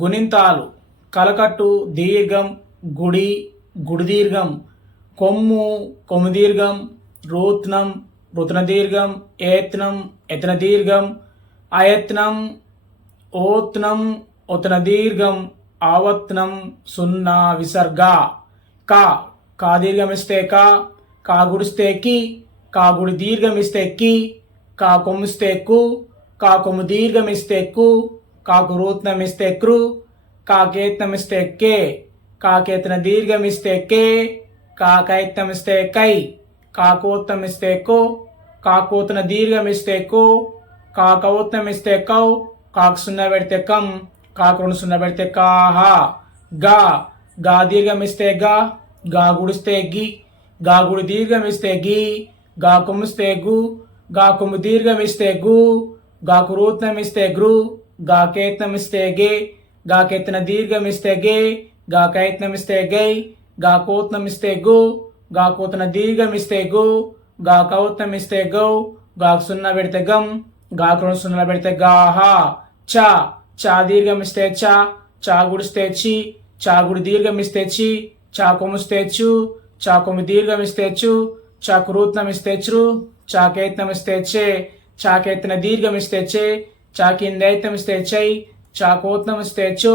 గుణింతాలు. కలకట్టు దీర్ఘం గుడి గుడి దీర్ఘం కొమ్ము కొమ్ముదీర్ఘం రూత్నం రుత్న దీర్ఘం ఏత్నం ఎతన దీర్ఘం అయత్నం ఓత్నం ఉతన దీర్ఘం ఆవత్నం సున్నా విసర్గ. కా కా దీర్ఘం ఇస్తే కా కా గుడిస్తే కి కా గుడి దీర్ఘం ఇస్తే కి కా కొమ్మిస్తే కు కా కొమ్ము దీర్ఘం ఇస్తే కు కాకు రూత్నం క్రు కాకేత్నం ఇస్తే కే కాకేతన దీర్ఘమిస్తే కే కాకైత్నం కై కాకోత్తం ఇస్తే కో కాకోతన దీర్ఘమిస్తే కో కాకౌత్నం ఇస్తే కౌ కాకు సున్నా పెడితే కం కాకు రెండు సున్నా పెడితే కాహ గా గా దీర్ఘమిస్తే గా గా గుడిస్తే గి గా గుడి దీర్ఘమిస్తే గి గా కుమిస్తే గు గా కొమ్ము దీర్ఘమిస్తే గు గా కురూత్నం ఇస్తే గాకేత్నమిస్తే గా గే గా దీర్ఘమిస్తే గే గా గై గా కోత్నం ఇస్తే గు గా కోతన గు గా గౌ గాకు సున్న పెడితే గం గా సున్న పెడితే గాహ చ చా దీర్ఘమిస్తే చ చా గుడిస్తే చి చా గుడి దీర్ఘం చి చా కొమ్మిస్తే చు చా కొమ్మి దీర్ఘం చు చా కురూత్నం చు చాకేత్నమిస్తే చే చాకేత్న దీర్ఘమిస్తే చే చాకోత్నం ఇస్తే చో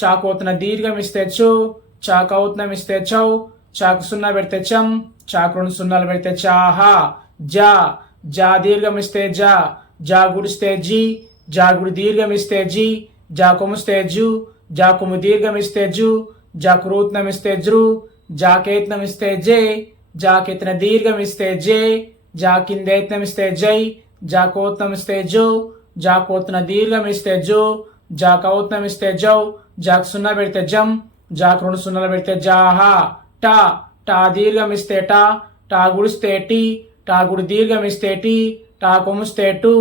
చాకోత్న దీర్ఘం ఇస్తే చో చాకౌత్నం ఇస్తే చాకు సున్నా పెడితే చం చాకు రెండు సున్నాలు పెడితే చాహ జా జా దీర్ఘం ఇస్తే జా జా గుడిస్తే జాగుడు జా గుడి దీర్ఘం ఇస్తే జి జా కొమ్మిస్తే జు జా కొమ్ము దీర్ఘం ఇస్తే జు జా క్రూత్నం ఇస్తే జృ జాకేత్నం ఇస్తే జే జాకెత్తిన దీర్ఘం ఇస్తే జే జా కిందేత్నం ఇస్తే జై జాకోత్నం ఇస్తే జో జాకోత్న దీర్ఘం ఇస్తే జో జాకౌత్నం ఇస్తే జౌ జాక్ సున్నా పెడితే జం జాకు రెండు సున్నాలు పెడితే జాహా టా టా దీర్ఘం ఇస్తే టా టా గుడిస్తే టీ టా గుడి దీర్ఘం ఇస్తే టీ టా కొమ్మిస్తే టు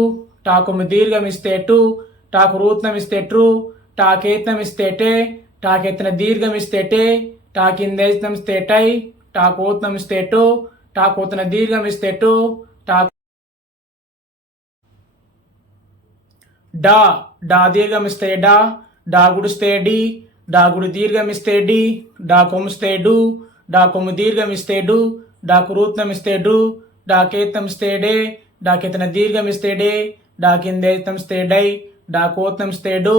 టా కొమ్మి దీర్ఘం ఇస్తే టు టాకు రూత్నం ఇస్తే ట్రూ టాకేత్నం ఇస్తే టే టాకెత్తిన దీర్ఘం ఇస్తే టే టాకిందేత్నం ఇస్తే టై టాకోత్నం ఇస్తే టో టాకోత్న దీర్ఘం ఇస్తే టో టా డా డా దీర్ఘమిస్తే డా డా గుడిస్తే డి డా గుడి దీర్ఘం డి డా కొమ్మిస్తే డు డా కొమ్ము దీర్ఘమిస్తే డు డా కురూత్నమిస్తే డు డా కేత్నం డే డా కేతన దీర్ఘమిస్తే డే డా కిందేత్నం డై డా కోత్నమిస్తే డు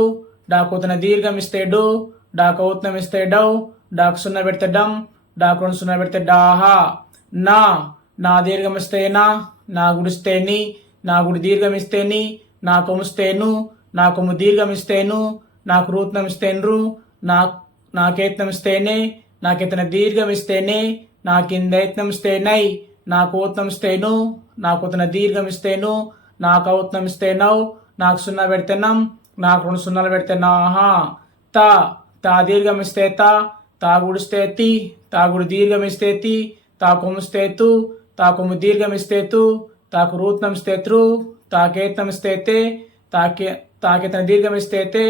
డా కోతన దీర్ఘమిస్తే డు డా కౌత్నమిస్తే డౌ డాకు సున్నా పెడితే డమ్ డాకు రెండు సున్నా పెడితే డాహా నా నా దీర్ఘమిస్తే నా నా గుడిస్తే నీ నా గుడి దీర్ఘమిస్తే నీ నా కొమ్మిస్తేను నా కొమ్ము దీర్ఘమిస్తేను నాకు రూత్నం నా నాకేత్నం ఇస్తేనే నాకెతన దీర్ఘమిస్తేనే నా కిందయత్నం నా కోత్నమిస్తేను నాకు ఉతన ఇస్తేను నాకు ఔత్నం నాకు సున్నా పెడితేనం నాకు రెండు సున్నాలు పెడితే నాహా తా తా దీర్ఘమిస్తే తా తా తాగుడు తి తా గుడి తి తా తా కొమ్ము దీర్ఘం ఇస్తే తు తాకు రూత్నం ఇస్తే త్రు తాకేత్నం ఇస్తే తే తాకే తాకేతన దీర్ఘం ఇస్తే తే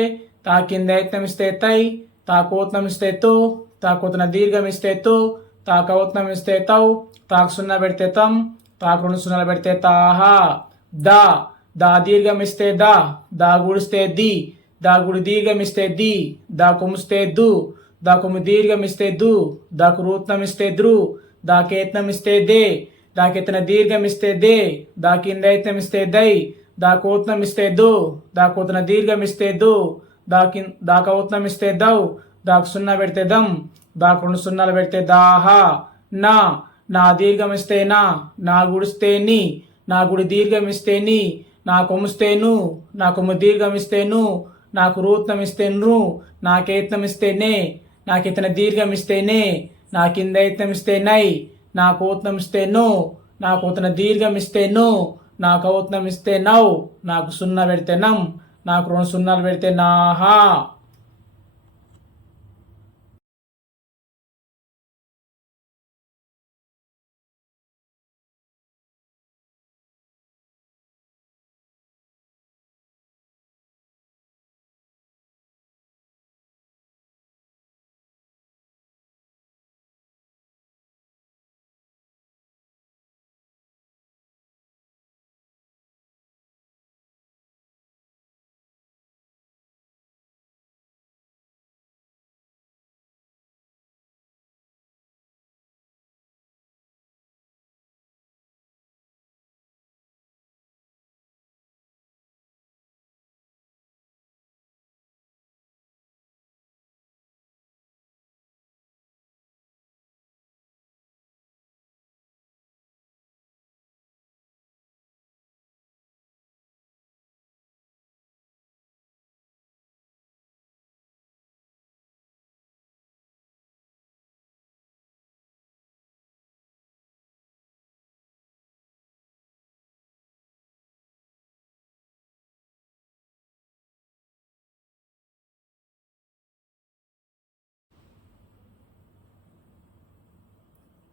తాకిందయత్నం ఇస్తే తై తాకోత్నం ఇస్తే తో తాకోతన దీర్ఘం ఇస్తే తో తాకౌత్నం ఇస్తే తౌ తాకు సున్నా పెడితే తం తాకు రెండు సున్నాలు పెడితే తాహా. దా దా దీర్ఘం ఇస్తే దా దా గుడిస్తే ది దా గుడి దీర్ఘం ఇస్తే ది దా కొమ్మిస్తే దు దా కొమ్ము దీర్ఘం ఇస్తే దు దాకు రూత్నం ఇస్తే ద్రు దాకేత్నం ఇస్తే దే దాకెత్తన దీర్ఘం ఇస్తే దే దాకిందైత్నం ఇస్తే దై దాకోత్నం ఇస్తే దో దాకోతన దీర్ఘం ఇస్తే దో దాకి దాకౌత్నం ఇస్తే దౌ దాకు సున్నా పెడితే దం దాకు రెండు సున్నాలు పెడితే దాహా నా నా దీర్ఘం ఇస్తే నా నా గుడిస్తే నీ నా గుడి దీర్ఘం ఇస్తే నా కొమ్మిస్తే ను నా కొమ్ము దీర్ఘం ను నాకు రూత్నం ఇస్తే నృ నాకేత్నం ఇస్తే నే నాకెత్తన దీర్ఘం ఇస్తే నై నా కిందైత్నం ఇస్తే కోత్నం ఇస్తే నో నా కోతన దీర్ఘం ఇస్తే నో నా ఔత్నం ఇస్తే నౌ నాకు సున్నా పెడితే నం నాకు రెండు సున్నాలు పెడితే నాహా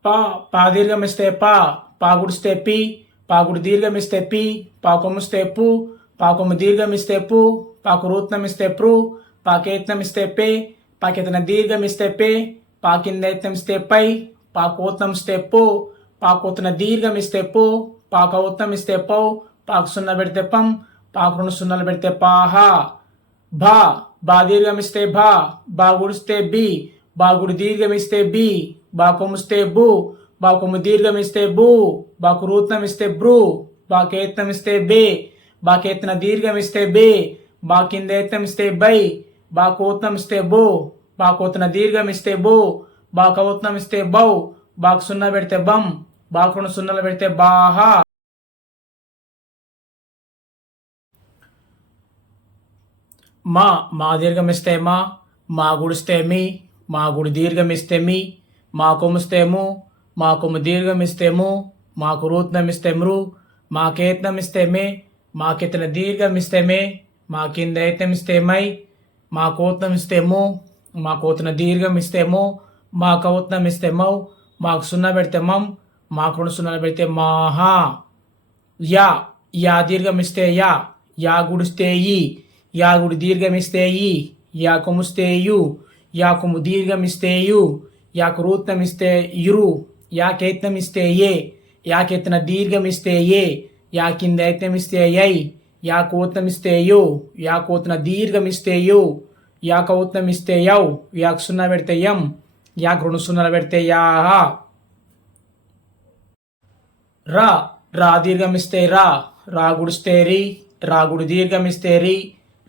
పా పా దీర్ఘం ఇస్తే పా పా గుడిస్తే పి పా గుడి దీర్ఘం ఇస్తే పి పా కొమ్మిస్తే పు పా కొమ్ము దీర్ఘం ఇస్తే పు పాకు రూత్నం ఇస్తే ప్రు పాకేత్నం ఇస్తే పే పాకెతన దీర్ఘం ఇస్తే పే పాకిందైత్నం ఇస్తే పై పాకోత్నం ఇస్తే పో పాకోతన దీర్ఘం ఇస్తే పో పాకౌత్నం ఇస్తే పౌ పాకు సున్నా పెడితే పం పాకు రెండు సున్నాలు పెడితే పాహా భా బా దీర్ఘం ఇస్తే భా బా గుడిస్తే బి బాగుడు దీర్ఘం ఇస్తే బి బాకుముస్తే బు బా దీర్ఘమిస్తే దీర్ఘం ఇస్తే బు బాకు రూత్నం ఇస్తే బ్రు బాకేత్నం ఇస్తే బే బాకేత్న దీర్ఘం ఇస్తే బే బాకిందేత్నం ఇస్తే బై బాకోత్నం ఇస్తే బో బాకోత్న దీర్ఘం ఇస్తే బో బాకౌత్నం ఇస్తే బౌ బాకు సున్నా పెడితే బం బాకును సున్నలు పెడితే బాహా. మా మా దీర్ఘం ఇస్తే మా మా గుడిస్తే మీ మా గుడి దీర్ఘం ఇస్తే మీ మా కొమ్మిస్తే మాకు దీర్ఘం మాకు రూత్నం మాకేత్నమిస్తేమే మాకితన దీర్ఘమిస్తేమే ఇస్తే మే మాకెత్తిన దీర్ఘం ఇస్తే మే మా కింద ఏత్నం ఇస్తే మై మా కోత్నం మా కోతన దీర్ఘం మా ఇస్తే మాకు సున్నా పెడితే మం మాకు రెండు సున్నాలు పెడితే మాహా. యా యా దీర్ఘమిస్తే యా యా గుడిస్తే యా గుడి దీర్ఘమిస్తేయి యా కొముస్తేయు యా కొమ్మిస్తే యు యా కొమ్ము యాకు రూత్నం ఇస్తే ఇరు యాకేత్నం ఇస్తే ఏ యాకెత్తిన దీర్ఘం ఇస్తే ఏ యా కింద ఐత్యం ఇస్తే యై యా కోత్నం ఇస్తే యో యా కోత్న దీర్ఘం ఇస్తే యో యా కౌత్నం ఇస్తే యౌ యాక్ సున్నా పెడితే యం యాకు రెండు సున్నాలు పెడితే యాహా రా రా దీర్ఘం ఇస్తే రా రా గుడిస్తే రి రా దీర్ఘం ఇస్తే రి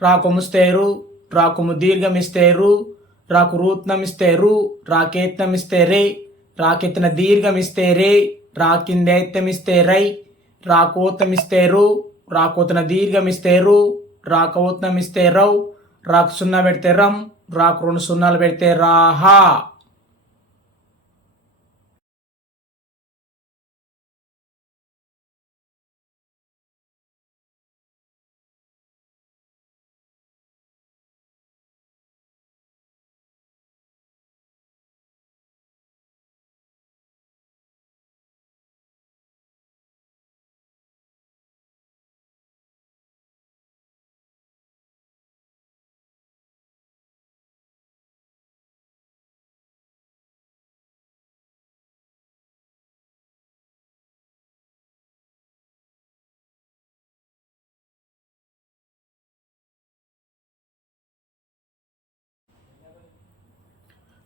రా కొమ్మిస్తే రు రా దీర్ఘం ఇస్తే రు రాకు రూత్నమిస్తే రు రాకేత్నం ఇస్తే రే రాకెత్తిన దీర్ఘమిస్తే రే రాకిందేత్తమిస్తే రై రాకోత్తం రు రాకోతన దీర్ఘమిస్తే రు రాకౌత్నం ఇస్తే రౌ రాకు సున్నా పెడితే రం రాకు రెండు సున్నాలు పెడితే రాహా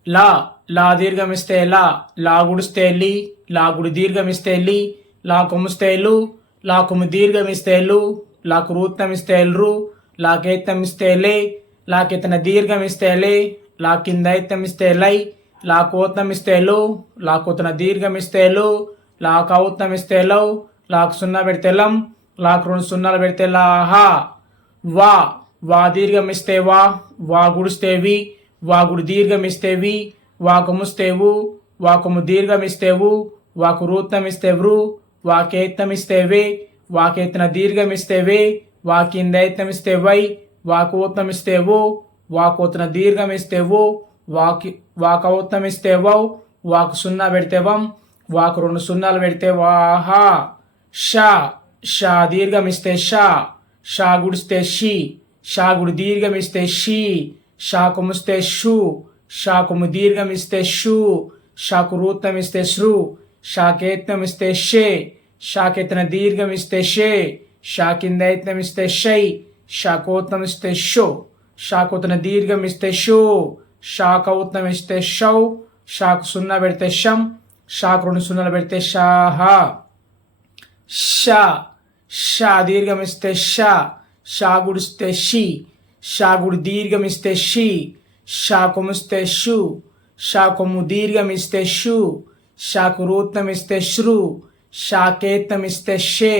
లా లా దీర్ఘం ఇస్తే లా లా గుడిస్తే లి లా గుడి దీర్ఘమిస్తే లి లా కొమ్మిస్తే లు లా కొమ్ము దీర్ఘమిస్తే లు లా రూత్నం ఇస్తే రు లాకేత్తం ఇస్తే లే లాకెత్తన దీర్ఘం లే లా కింద ఇస్తే లై లా కోత్నం లు లా కోతన దీర్ఘమిస్తే లు లా కౌత్నం లవ్ లౌ లాకు సున్నా పెడితే లం లాకు రెండు సున్నాలు పెడితే లాహా వా వా దీర్ఘమిస్తే వా వా గుడిస్తే వి వాగుడు దీర్ఘమిస్తేవి వాకుముస్తేవు వాకముస్తేవు దీర్ఘమిస్తేవు వాకు రూత్నమిస్తేవ్రు వాకేత్నమిస్తేవే వాకేత్నం ఇస్తేవే వాకేతన దీర్ఘం ఇస్తేవే వాకిందైత్నం వాకోతన దీర్ఘం ఇస్తేవో వాకి వాకౌత్నమిస్తేవౌ వాకు సున్నా పెడితేవం వాకు రెండు సున్నాలు పెడితే వాహా. షా షా దీర్ఘమిస్తే షా షా గుడిస్తే షీ షా గుడి దీర్ఘమిస్తే షీ షాకు ముస్తే షు షాకుము దీర్ఘం ఇస్తే షు షాకు రూత్నం ఇస్తే శ్రు షాకేత్నం ఇస్తే షే షాకెత్న దీర్ఘం ఇస్తే షే షాకిందయత్నం ఇస్తే షై షాకోత్నం ఇస్తే షో షాకోతన దీర్ఘం ఇస్తే షో షాకౌత్నం ఇస్తే షౌ షాకు సున్నా పెడితే షం షాకు రెండు సున్నాలు పెడితే షాహ. షా షా దీర్ఘం ఇస్తే షా షా గుడిస్తే షీ షాగుడు దీర్ఘం ఇస్తే షి షాకుము ఇస్తే షు షాకుము దీర్ఘం ఇస్తే షు షాకు రూత్నం ఇస్తే శ్రు షాకేత్నం ఇస్తే షే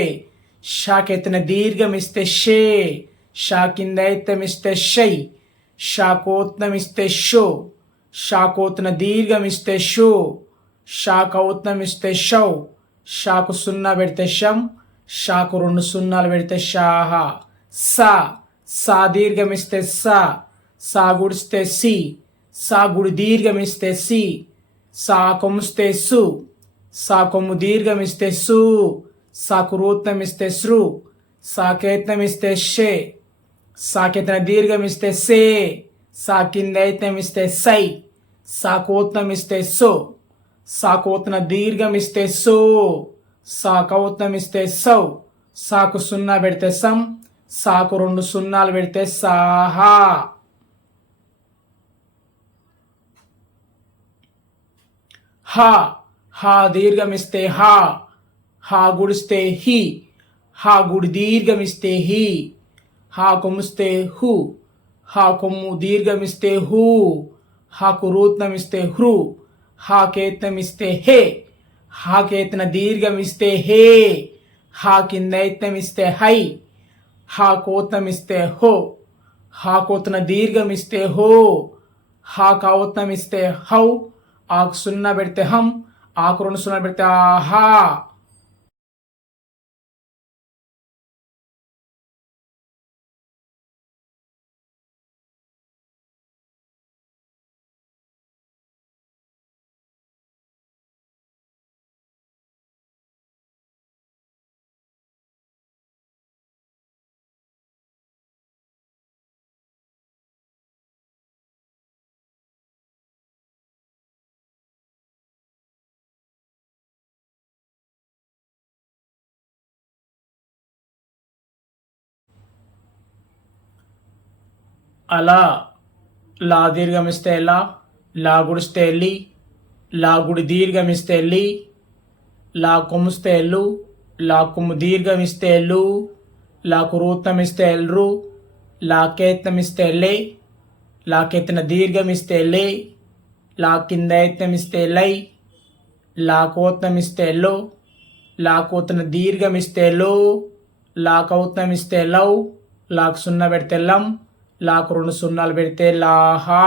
షాకెత్తిన దీర్ఘం ఇస్తే షే షాకిందైత్తం ఇస్తే షై షాకోత్నం ఇస్తే షో షాకోత్న దీర్ఘం ఇస్తే షో షాకౌత్నం ఇస్తే షౌ షాకు సున్నా పెడితే షం షాకు రెండు సున్నాలు పెడితే షాహ సా సా దీర్ఘమిస్తే సా సా గుడిస్తే సి సా గుడి దీర్ఘమిస్తే సి సా కొమ్మిస్తే సు సా కొమ్ము దీర్ఘమిస్తే సు సాకు రూత్నం ఇస్తే సృ సాకేత్నం ఇస్తే షే సాకేతన దీర్ఘం సే సా కిందైత్నమిస్తే సై సాకోత్నం ఇస్తే సో సాకోత్న దీర్ఘం ఇస్తే సో సాకౌత్నం సౌ సాకు సున్నా పెడితే సం సాకు రెండు సున్నాలు పెడితే సాహా. హా హా దీర్ఘమిస్తే హా హా గుడిస్తే హి హా గుడి దీర్ఘమిస్తే హి హా కొమ్ముస్తే హు హా కొమ్ము దీర్ఘమిస్తే హూ హాకు రూత్నమిస్తే హృ హా కేత్నమిస్తే హే హా కేతన దీర్ఘమిస్తే హే హా ఇస్తే హై. హా కోత్నమిస్తే హో హా కోతన దీర్ఘమిస్తే హో హా కావత్నమిస్తే హౌ ఆకు సున్నా పెడితే హం ఆకు రెండు సున్నా పెడితే ఆహా. అలా లా దీర్ఘమిస్తే ఎలా లా గుడిస్తే ఎల్లి లా గుడి దీర్ఘమిస్తే ఎల్లి లా కొమ్మిస్తే ఎల్లు లా కొమ్ము దీర్ఘమిస్తే ఎల్లు లా కురూత్తమిస్తే ఎల్రు లా కేత్నమిస్తే ఎల్లే లా కెత్తిన దీర్ఘమిస్తే ఎల్లే లా కింద ఎత్తమిస్తే ఎల్లై లా కోత్నమిస్తే ఎల్లో లా కోతన దీర్ఘమిస్తే ఎల్లో లా కౌత్నమిస్తే ఎల్లవు లాకు సున్న పెడితే ఎల్లం లాకు రెండు సున్నాలు పెడితే లాహా.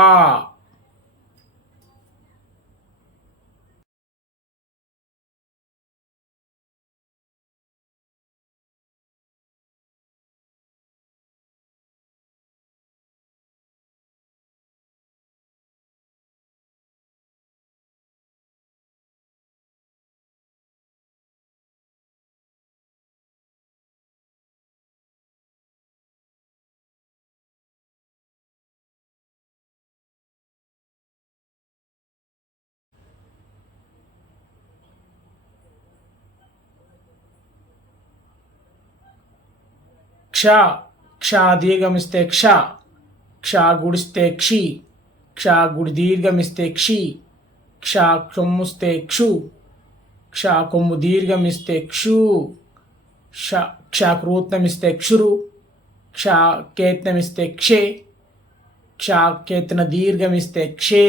క్ష క్ష దీర్ఘమిస్తే క్ష క్ష గుడిస్తే క్షి క్ష గుడి దీర్ఘమిస్తే క్షి క్ష కొమ్ముస్తే క్షు క్ష కొమ్ము దీర్ఘమిస్తే క్షు క్ష క్ష క్రూత్నమిస్తే క్షురు క్ష కేత్నమిస్తే క్షే క్ష కేతన దీర్ఘమిస్తే క్షే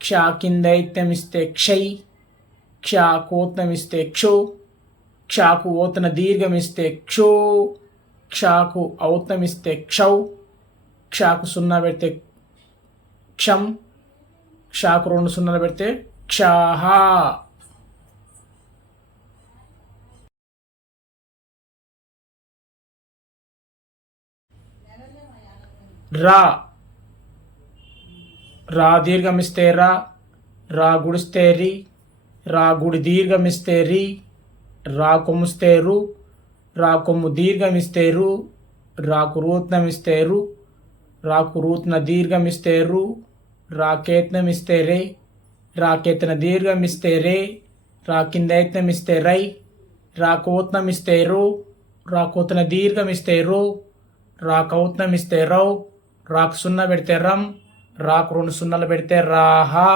క్ష కిందైత్యమిస్తే క్షై క్ష కోత్నమిస్తే క్షో క్షాకు ఓతన దీర్ఘమిస్తే క్షో. క్షాకు ఔతమిస్తే క్షౌ క్షాకు సున్నా పెడితే క్షం క్షాకు రెండు సున్నాలు పెడితే క్షాహ. రా. రా దీర్ఘమిస్తే రా రా గుడిస్తే రి రా గుడి దీర్ఘమిస్తే రి రా కొమ్మిస్తే రు రాకొమ్ము దీర్ఘమిస్తేరు రాకు రూత్నమిస్తేరు రాకు రూత్న దీర్ఘమిస్తేరు రాకేత్నమిస్తే రే రాకేతన దీర్ఘమిస్తే రే రాకిందైత్నమిస్తే రై రాకోత్నమిస్తే రో రాకోతన దీర్ఘమిస్తే రో రాకౌత్నమిస్తే రౌ రాకు సున్నా పెడితే రం రాకు రెండు సున్నాలు పెడితే రాహా.